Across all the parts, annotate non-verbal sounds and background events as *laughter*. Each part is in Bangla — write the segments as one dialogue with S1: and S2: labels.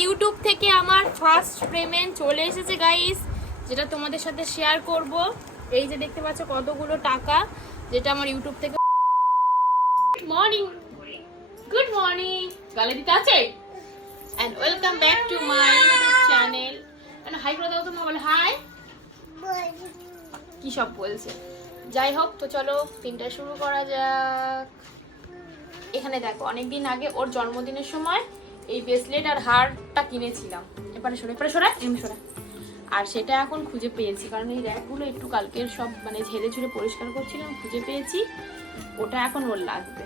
S1: ইউটিউব থেকে আমার ফার্স্ট পেমেন্ট চলে এসেছে গাইস যেটা তোমাদের সাথে শেয়ার করব। এই যে দেখতে পাচ্ছ কতগুলো টাকা, যেটা আমার ইউটিউব থেকে গুড মর্নিং গুড মর্নিং গ্যালারিতে আছে? And welcome back to my channel and hi করে দাও তোমার বলে হাই কি সব বলছে? যাই হোক, তো চলো, তিনটা শুরু করা যাক। এখানে দেখো, অনেকদিন আগে ওর জন্মদিনের সময় এই ব্রেসলেট আর হারটা কিনেছিলাম। এপারে সরে, এপারে সরা, এমনি সরা। আর সেটা এখন খুঁজে পেয়েছি, কারণ এই র্যাকগুলো একটু কালকের সব মানে ঝেড়ে ঝুড়ে পরিষ্কার করছিলাম, খুঁজে পেয়েছি। ওটা এখন ওর লাগবে।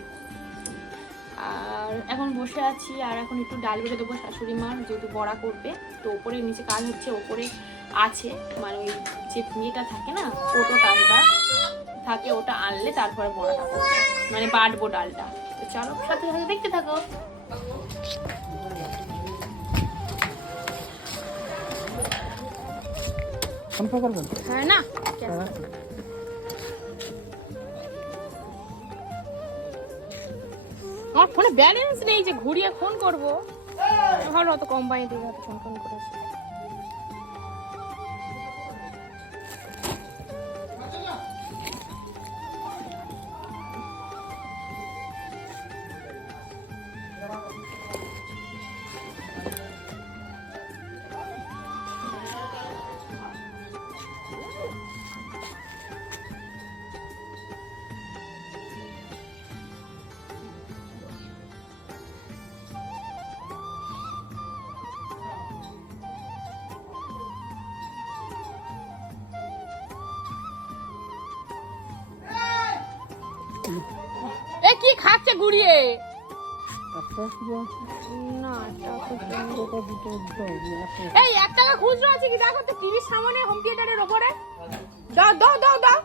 S1: আর এখন বসে আছি, আর এখন একটু ডাল বেড়ে দেবো শাশুড়ি মার যেহেতু বড়া করবে। তো ওপরে নিচে কাজ হচ্ছে, ওপরে আছে মানে ওই যে ইয়েটা থাকে না ছোটো ডালটা, থাকে ওটা আনলে তারপরে বড়াটা মানে বাটবো ডালটা। তো চলো, সাথে সাথে দেখতে থাকো।
S2: করবেন?
S1: হ্যাঁ না আমার ফোনে ব্যালেন্স নেই যে ঘুরিয়ে ফোন করব। ভালো অত কোম্পানি থেকে ফোন ফোন করেছে। এ কি খাচ্ছে
S2: একটা
S1: এই এক টাকা খুচরো আছে কি? দেখো তো টিভির সামনে হোম থিয়েটারের ওপরে। দাও দাও দাও দাও।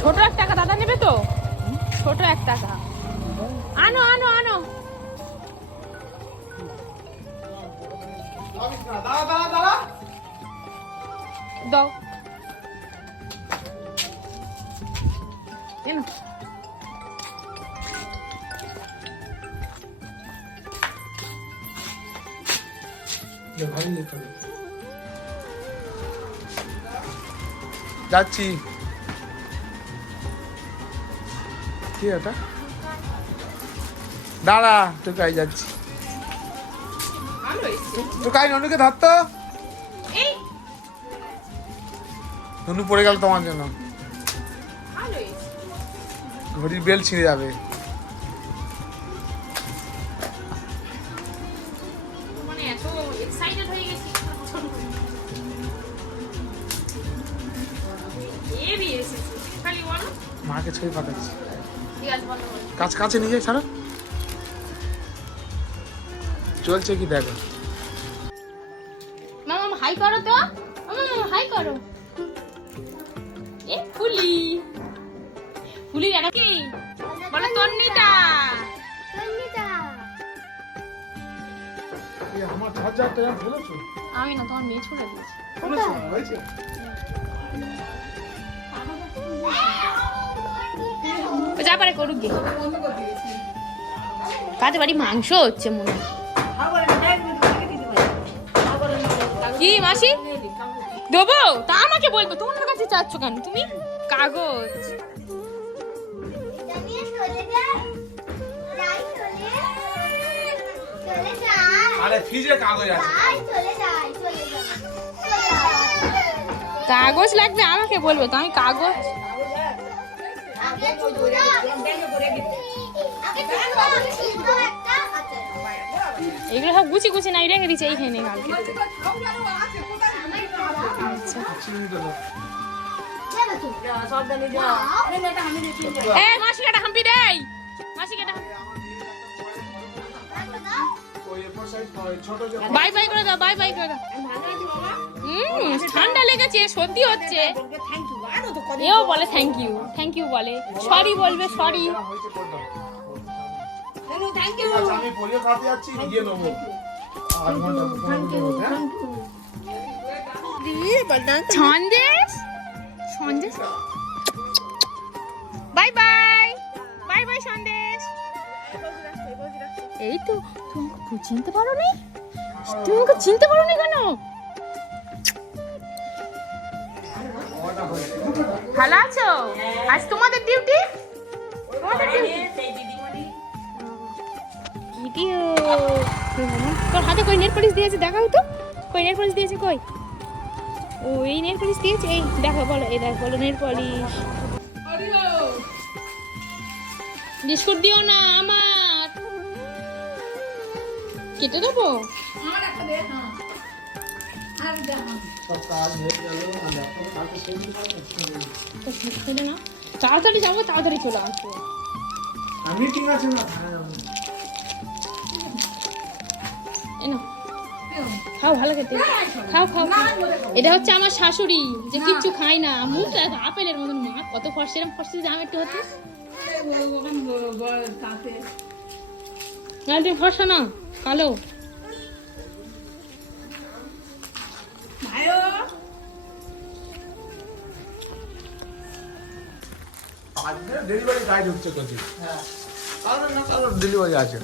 S1: ছোট এক টাকা দাদা নেবে তো? ছোট এক টাকা। আনো আনো আনো। দাও
S2: যাচ্ছি। কি এটা দাঁড়া তো কাই যাচ্ছি। তো কাই ননুকে ধরতো ননু পড়ে গেল তোমার জন্য। ঘড়ির বেল ছিঁড়ে যাবে।
S1: মানে
S2: মাকে ছবি পাঠাচ্ছি। কাছ কাছে নিয়ে যাই ছাড়ো। চলছে কি দেখো।
S1: মামা হাই করো তো। মামা হাই করো। এ ফুলি। ফুলি এটা কি? বলো তন্নিতা।
S2: আমার ফেলেছো?
S1: আমি না তোমার মেয়ে ছুড়ে দিয়েছি।
S2: ফেলেছো? হয়েছে?
S1: যা পারে করুক গে কাজে বাড়ি মাংস হচ্ছে মনে হয়। কি মাসি? দেবো? তা আমাকে বলব তোমার কাছে চাচ্ছ কেন? তুমি? কাগজ।
S2: কাগজ
S1: লাগবে আমাকে বলবে তো আমি কাগজ। এগুলো সব গুছি গুছি নাই রেখে দিচ্ছে এইখানে কালকে এ মাসি কাটা হাম্পি দেই মাসি কাটা বাই বাই করে দাও বাই বাই করে দাও। হুম ঠান্ডা লেগেছে সর্দি হচ্ছে। এও বলে থ্যাংক ইউ থ্যাংক ইউ বলে। সরি বলবে সরি
S2: আমি পোলিও যাচ্ছি গিয়ে নেব। ঘণ্টা?
S1: Sandesh Sandesh bye bye bye bye Sandesh এই তো তুমি চিনতে পারো নি তুমি চিনতে পারো নি কেন? ভালো আছো? আজ তোমাদের ডিউটি তোমাদের ডিউটি ভিডিও তোর হাতে কই নেল পলিশ দিয়েছে? দেখাও তো। কই নেল পলিশ দিয়েছে কই? ও এই নেল পলিশ দিয়েছে। এই দেখো বলো এই দেখো বলো নেল পলিশ বিস্কুট দিও না আমার। কেটে দেবো?
S2: সব কাজ হয়ে গেল আর ল্যাপটপে কালকে সেই
S1: তো না তাড়াতাড়ি যাব তাড়াতাড়ি চলে আসব।
S2: আমি ঠিক আছে না
S1: খাও ভালো খেতে। খাও খাও। এটা হচ্ছে আমার শাশুড়ি যে কিচ্ছু খায় না। মুখটা এত আপেলের মতন মা কত ফর্সি এরম ফর্সি জাম একটু হতে। না তুমি ফর্সা না কালো।
S2: ডেলিভারি গাইড হচ্ছে কোচি। হ্যাঁ। কারণ না কারণ ডেলিভারি আছে।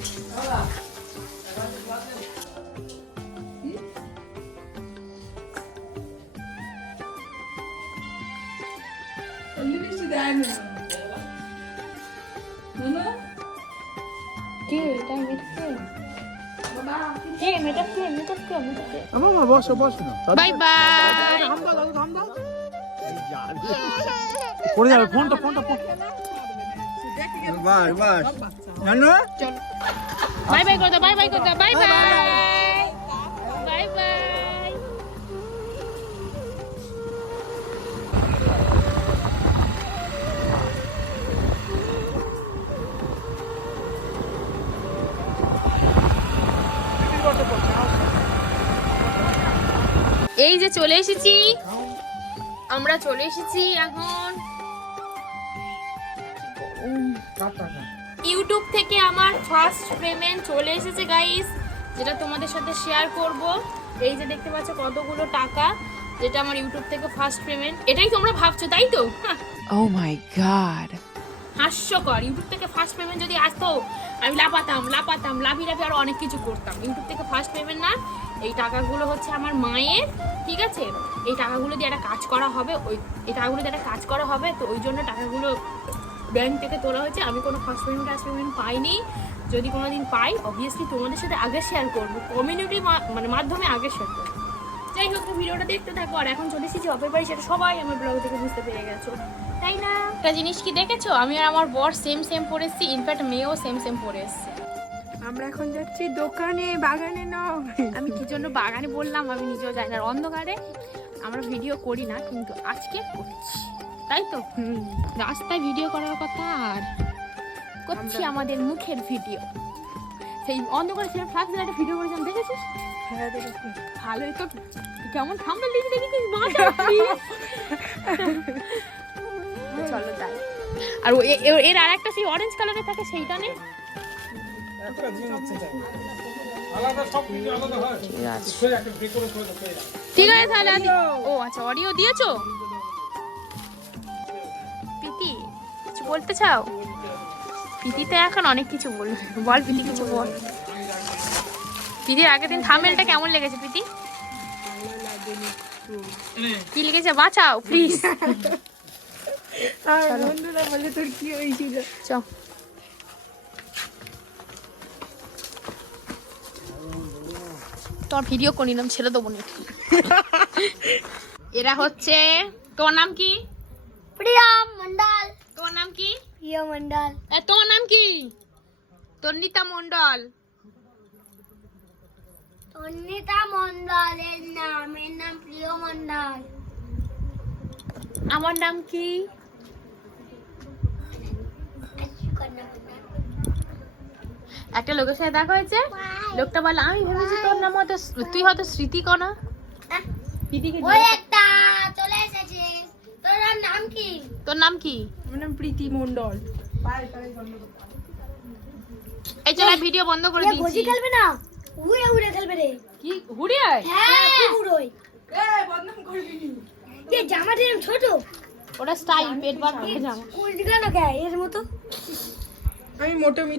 S2: মামা বসো বসো না
S1: বাই বাই
S2: পড়ে যাবে ফোনটা ফোনটা জানো
S1: চলো বাই বাই করতে বাই বাই করতে বাই বাই বাই এই যে চলে এসেছি। আমরা চলে এসেছি এখন। ইউটিউব থেকে আমার ফার্স্ট পেমেন্ট চলে এসেছে গাইস যেটা তোমাদের সাথে শেয়ার করব। এই যে দেখতে পাচ্ছ কতগুলো টাকা, যেটা আমার ইউটিউব থেকে ফার্স্ট পেমেন্ট এটাই তোমরা ভাবছ, তাই তো?
S3: Oh my god.
S1: হাস্যকর। ইউটিউব থেকে ফার্স্ট পেমেন্ট যদি আসতো, আমি লাপাতাম লাপাতাম লাভি লাভি আরও অনেক কিছু করতাম। ইউটিউব থেকে ফার্স্ট পেমেন্ট না, এই টাকাগুলো হচ্ছে আমার মায়ের, ঠিক আছে? এই টাকাগুলো দিয়ে একটা কাজ করা হবে, ওই, এই টাকাগুলো দিয়ে একটা কাজ করা হবে, তো ওই জন্য টাকাগুলো ব্যাংক থেকে তোলা হয়েছে। আমি কোনো ফার্স্ট পেমেন্ট টাস্ট পেমেন্ট পাইনি। যদি কোনো দিন পাই অবভিয়াসলি তোমাদের সাথে আগে শেয়ার করব। কমিউনিটি মানে মাধ্যমে আগে শেয়ার করব। যাই হোক ভিডিওটা দেখতে থাকো। আর এখন চলে এসেছি অপের বাড়ি, সেটা সবাই আমার ব্লগ থেকে বুঝতে পেরে গেছো। তাই না? একটা জিনিস কি দেখেছ? আমি আর আমার বর সেম সেম পরে এসেছি। ইনফ্যাক্ট মেয়েও সেম সেম পরে এসেছে।
S3: আমরা এখন যাচ্ছি দোকানে বাগানে নয়
S1: আমি কি জন্য বাগানে বললাম? আমি নিজেও জানি না। অন্ধকারে আমরা ভিডিও করি না কিন্তু আজকে করছি। তাই তো? রাস্তায় ভিডিও করার কথা আর করছি আমাদের মুখের ভিডিও সেই অন্ধকারে সেটা ফ্লাক্স একটা ভিডিও করেছিলাম দেখেছিস?
S3: হ্যাঁ
S1: ভালোই তো। কেমন থাম্বেল লিখে দেখেছিস। চলো তাই আর এর আর একটা সেই অরেঞ্জ কালারের থাকে সেইটা নেই
S2: আলাদা সব কিছু আলাদা হয়।
S1: ঠিক আছে তাহলে ও আচ্ছা অডিও দিয়েছ? প্রীতি কিছু বলতে চাও? প্রীতিতে এখন অনেক কিছু বলবে বল প্রীতি কিছু বল। প্রীতির আগের দিন থামেলটা কেমন লেগেছে প্রীতি? কি লিখেছে বাঁচাও প্লিজ
S3: আর বন্ধুরা বলে তোর কি হয়েছিল?
S1: চ। তোর ভিডিও করে নিলাম ছেড়ে দেবো নাকি *laughs* এরা হচ্ছে তোর নাম কি?
S4: প্রিয়া মন্ডল
S1: তোর নাম কি?
S4: প্রিয় মন্ডল
S1: এ, তোমার নাম কি? তন্নিতা মন্ডল
S4: তন্নিতা মন্ডলের নাম প্রিয় মন্ডল
S1: আমার নাম কি? একটা লোকের সাথে দেখা হয়েছে? লোকটা বলে আমি ভেবেছি তোর নাম হয়তো তুই হয়তো স্মৃতি কণা
S4: এসেছে। তোর নাম কি?
S1: তোর নাম কি?
S3: আমার নাম প্রীতি মন্ডল
S1: এই চল ভিডিও বন্ধ করে
S4: এ বসি খেলবে না? উড়ে উড়ে খেলবে রে।
S1: কি হুড়িয়ে
S4: হ্যাঁ উড়োই এ জামাটা এরকম ছোট?
S1: ওটা স্টাইল পেট বাদ জামা।
S4: কুড়ি কেন এর মতো?
S3: আমি মোটো